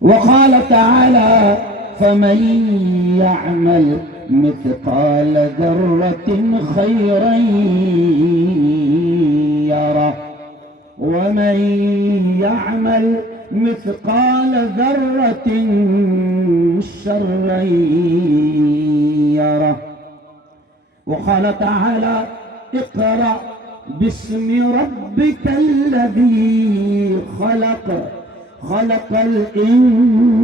وقال تعالى فمن يعمل مثقال ذرة خيرا يره ومن يعمل مثقال ذرة شرا يره وقال تعالى اقرأ باسم ربك الذي خلق الإنسان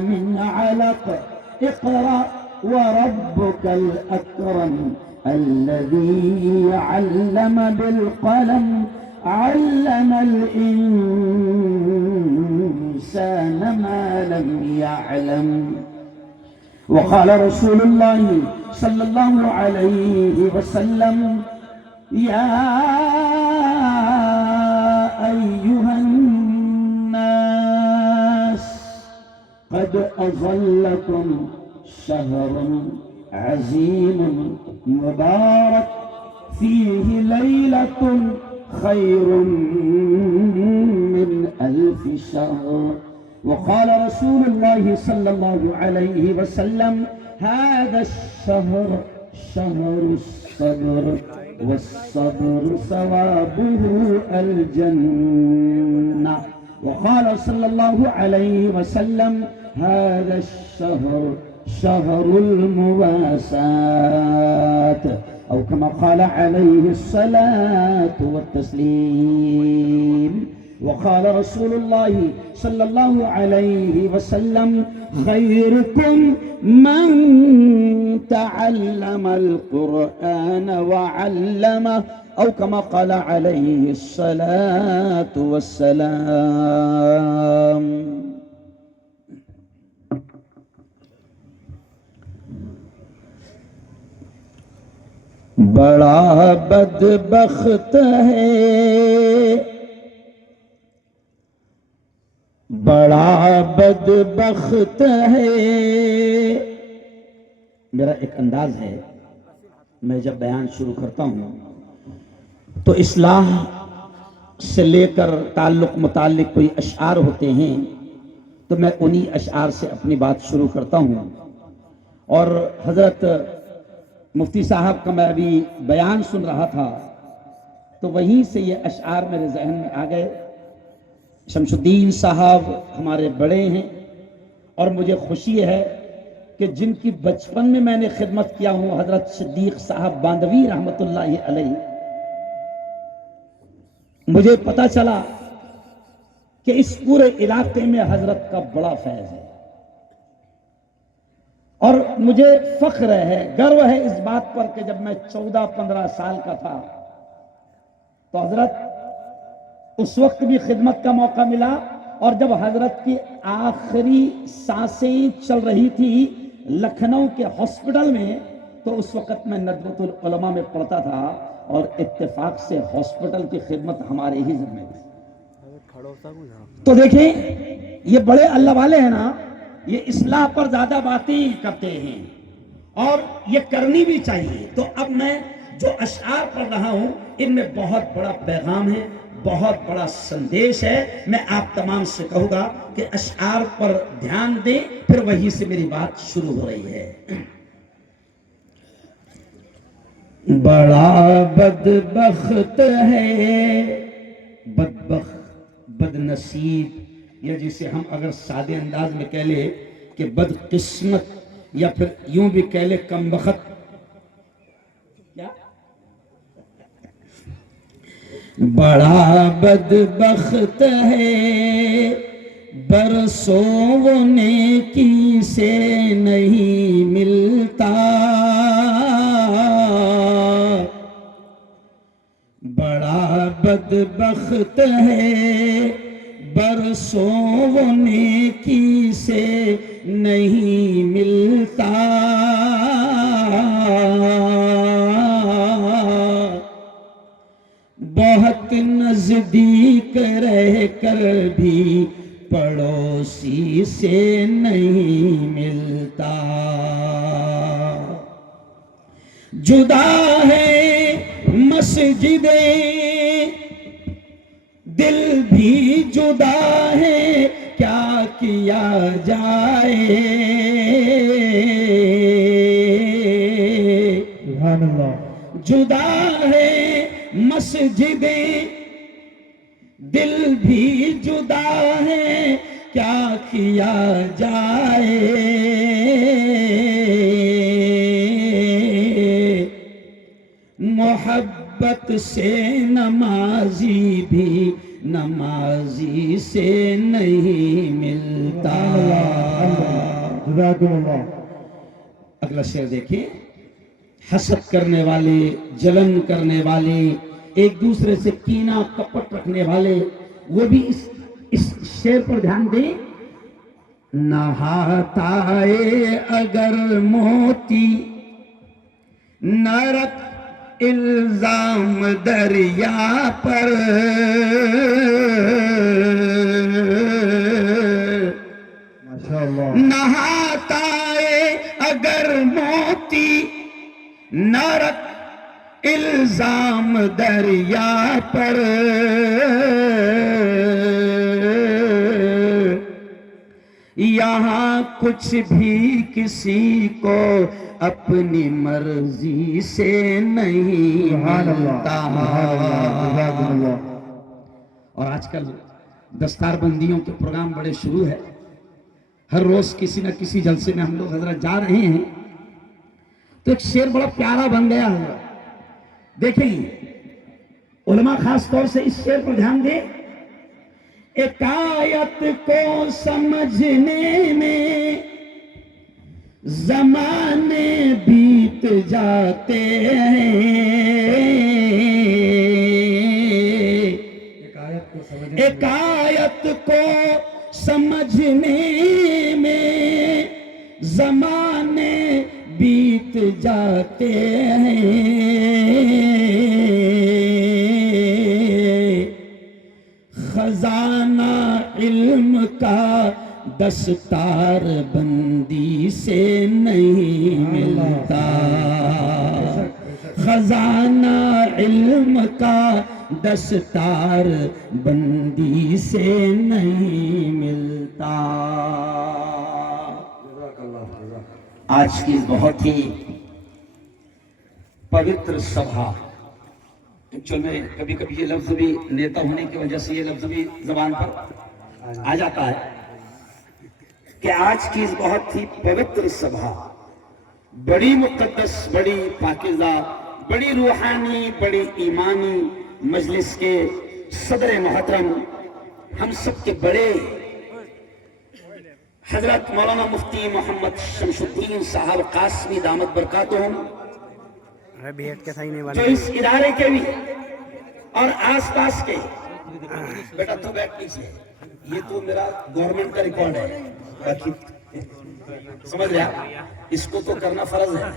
من علق اقرأ وربك الأكرم الذي علم بالقلم علم الإنسان ما لم يعلم وقال رسول الله صلى الله عليه وسلم يا أيها الناس قد أظلكم شهر عظيم مبارك فيه ليلة خير من 1000 شهر وقال رسول الله صلى الله عليه وسلم هذا الشهر شهر الصبر والصبر ثوابه الجنة وقال صلى الله عليه وسلم هذا الشهر شهر المواساة أو كما قال عليه الصلاة والتسليم وقال رسول الله صلى الله عليه وسلم خيركم من تعلم القرآن وعلمه أو كما قال عليه الصلاة والسلام بڑا بدبخت ہے بڑا بدبخت ہے میرا ایک انداز ہے میں جب بیان شروع کرتا ہوں تو اصلاح سے لے کر متعلق کوئی اشعار ہوتے ہیں تو میں انہی اشعار سے اپنی بات شروع کرتا ہوں اور حضرت مفتی صاحب کا میں ابھی بیان سن رہا تھا تو وہیں سے یہ اشعار میرے ذہن میں آ گئے شمس الدین صاحب ہمارے بڑے ہیں اور مجھے خوشی ہے کہ جن کی بچپن میں میں نے خدمت کیا ہوں حضرت صدیق صاحب باندوی رحمت اللہ علیہ مجھے پتا چلا کہ اس پورے علاقے میں حضرت کا بڑا فیض ہے اور مجھے فخر ہے گرو ہے اس بات پر کہ جب میں 14-15 سال کا تھا تو حضرت اس وقت بھی خدمت کا موقع ملا اور جب حضرت کی آخری سانسیں چل رہی تھی لکھنؤ کے ہاسپٹل میں تو اس وقت میں ندوۃ العلماء میں پڑھتا تھا اور اتفاق سے ہاسپٹل کی خدمت ہمارے ہی ذمہ تھی تو دیکھیں یہ بڑے اللہ والے ہیں نا یہ اصلاح پر زیادہ باتیں کرتے ہیں اور یہ کرنی بھی چاہیے تو اب میں جو اشعار پڑھ رہا ہوں ان میں بہت بڑا پیغام ہے بہت بڑا سندیش ہے میں آپ تمام سے کہوں گا کہ اشعار پر دھیان دیں پھر وہیں سے میری بات شروع ہو رہی ہے بڑا بدبخت ہے بدبخت بدنصیب یا جسے ہم اگر سادے انداز میں کہہ لیں کہ بدقسمت یا پھر یوں بھی کہہ لیں کم بخت کیا بڑا بدبخت ہے برسوں وہ نیکی سے نہیں ملتا بڑا بدبخت ہے برسوں وہ نیکی سے نہیں ملتا بہت نزدیک رہ کر بھی پڑوسی سے نہیں ملتا جدا ہے مسجدیں دل بھی جدا ہے کیا کیا جائے، سبحان اللہ. جدا ہے مسجدیں دل بھی جدا ہے کیا کیا جائے، محبت سے نمازی بھی نمازی سے نہیں ملتا. جزاکم اللہ. اگلا شعر دیکھیں. حسد کرنے والے، جلن کرنے والے، ایک دوسرے سے کینہ کپٹ رکھنے والے، وہ بھی اس شعر پر دھیان دیں. نہاتا ہے اگر موتی نہ رکھ الزام دریا پر، ماشاءاللہ. نہاتا ہے اگر موتی نہ رکھ الزام دریا پر، یہاں کچھ بھی کسی کو اپنی مرضی سے نہیں ملتا. جزاکم اللہ. اور آج کل دستار بندیوں کے پروگرام بڑے شروع ہے، ہر روز کسی نہ کسی جلسے میں ہم لوگ حضرت جا رہے ہیں، تو ایک شعر بڑا پیارا بن گیا ہے. دیکھیں علماء خاص طور سے اس شعر پر دھیان دیں. ایک آیت کو سمجھنے میں زمانے بیت جاتے ہیں، ایک آیت کو سمجھنے میں زمانے بیت جاتے ہیں، خزانہ علم کا دستار بندی سے نہیں ملتا، خزانہ علم کا دستار بندی سے نہیں ملتا. آج کی بہت ہی پوتر سبھا، میں کبھی کبھی یہ لفظ بھی نیتا ہونے کی وجہ سے یہ لفظ بھی زبان پر آ جاتا ہے کہ آج کی اس بہت ہی پوتر سبھا، بڑی مقدس، بڑی پاکیزہ، بڑی روحانی، بڑی ایمانی مجلس کے صدر محترم، ہم سب کے بڑے حضرت مولانا مفتی محمد شمس الدین صاحب قاسمی دامت برکاتہم، جو اس ادارے کے بھی اور آس پاس کے، بیٹا تو بیٹھ نیچے، یہ تو میرا گورنمنٹ کا ریکارڈ ہے، باقی سمجھ رہا، اس کو تو کرنا فرض ہے،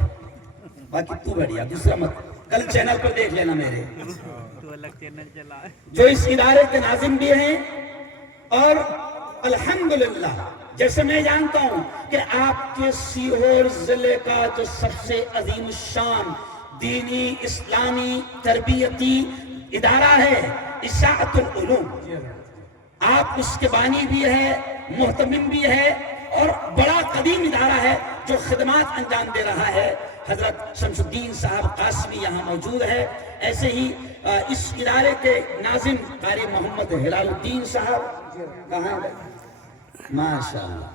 باقی تو بیٹھیا دوسرا مت، کل چینل پر دیکھ لینا میرے، جو اس ادارے کے ناظم بھی ہیں. اور الحمدللہ جیسے میں جانتا ہوں کہ آپ کے سیہور ضلع کا جو سب سے عظیم الشان دینی اسلامی تربیتی ادارہ ہے اشاعت العلوم، آپ اس کے بانی بھی ہے، محتمم بھی ہے، اور بڑا قدیم ادارہ ہے جو خدمات انجام دے رہا ہے. حضرت شمس الدین صاحب قاسمی یہاں موجود ہے. ایسے ہی اس ادارے کے ناظم قاری محمد ہلال الدین صاحب کہاں ہے؟ ماشاءاللہ،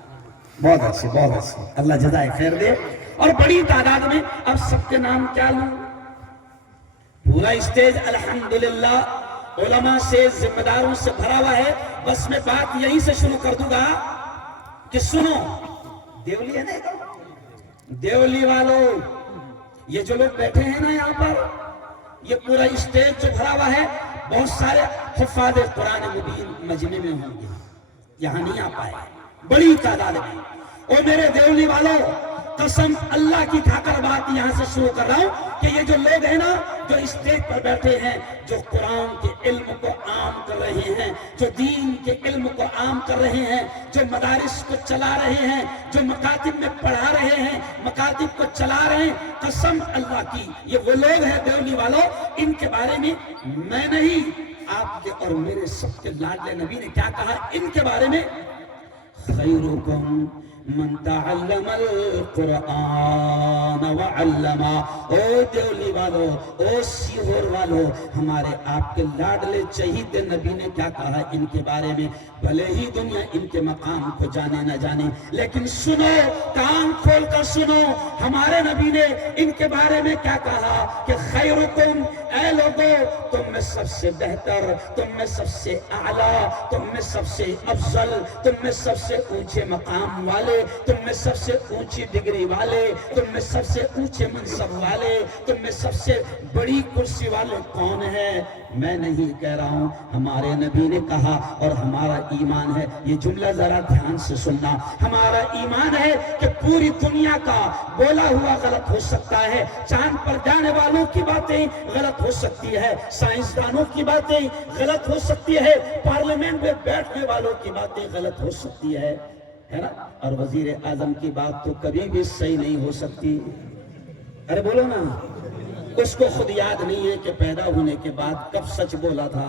بہت اچھے، بہت اچھے، اللہ جزائے خیر دے. اور بڑی تعداد میں اب سب کے نام کیا لوں؟ پورا اسٹیج الحمدللہ علماء سے، ذمہ داروں سے بھرا ہوا ہے. بس میں بات یہیں سے شروع کر دوں گا کہ سنو، دیولی ہے نا، دیولی والوں، یہ جو لوگ بیٹھے ہیں نا یہاں پر، یہ پورا اسٹیج جو بھرا ہوا ہے، بہت سارے حفاظ قرآن مبین مجمع میں ہوں گے، یہاں نہیں آ پائے، بڑی تعداد میں. اور میرے دیولی والوں، قسم اللہ کی کھا کر بات یہاں سے شروع کر رہا ہوں کہ یہ جو لوگ ہیں نا، جو اسٹیج پر بیٹھے ہیں، جو قرآن کے علم کو عام کر رہے ہیں، جو دین کے علم کو عام کر رہے ہیں، جو مدارس کو چلا رہے ہیں، جو مکاتب میں پڑھا رہے ہیں، مکاتب کو چلا رہے ہیں، قسم اللہ کی یہ وہ لوگ ہیں دیولی والوں، ان کے بارے میں نہیں آپ کے اور میرے سب کے لاڈلے نبی نے کیا کہا ان کے بارے میں؟ خیرکم من تعلم القرآن وعلما۔ او دیولی والو، او سیہور والو، ہمارے آپ کے لاڈلے چہیتے نبی نے کیا کہا ان کے بارے میں؟ بھلے ہی دنیا ان کے مقام کو جانے نہ جانے، لیکن سنو، کان کھول کر سنو، ہمارے نبی نے ان کے بارے میں کیا کہا کہ خیرکم، اے لوگو، تم میں سب سے بہتر، تم میں سب سے اعلیٰ، تم میں سب سے افضل، تم میں سب سے اونچے مقام والے، تم میں سب سے اونچی ڈگری والے، تم میں سب سے اونچے منصب والے، تم میں سب سے بڑی کرسی والے کون ہے؟ میں نہیں کہہ رہا ہوں، ہمارے نبی نے کہا، اور ہمارا ایمان ہے، یہ جملہ ذرا دھیان سے سننا، ہمارا ایمان ہے کہ پوری دنیا کا بولا ہوا غلط ہو سکتا ہے، چاند پر جانے والوں کی باتیں غلط ہو سکتی ہے، سائنسدانوں کی باتیں غلط ہو سکتی ہے، پارلیمنٹ میں بیٹھنے والوں کی باتیں غلط ہو سکتی ہے نا؟ اور وزیر اعظم کی بات تو کبھی بھی صحیح نہیں ہو سکتی۔ ارے بولو نا، اس کو خود یاد نہیں ہے کہ پیدا ہونے کے بعد کب سچ بولا تھا۔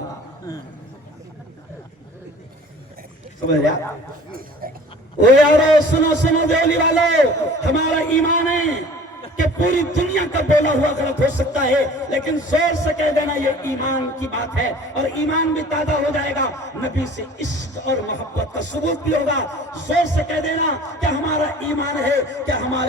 سمجھ گیا؟ او یارو، سنو سنو دیولی والو، ہمارا ایمان ہے کہ پوری دنیا کا بولا ہوا غلط ہو سکتا ہے، لیکن زور سے کہہ دینا یہ ایمان کی بات ہے، اور ایمان بھی تازہ ہو جائے گا، نبی سے عشق اور محبت کا ثبوت بھی ہوگا۔ زور سے کہہ دینا کہ ہمارا ایمان ہے کہ ہمارے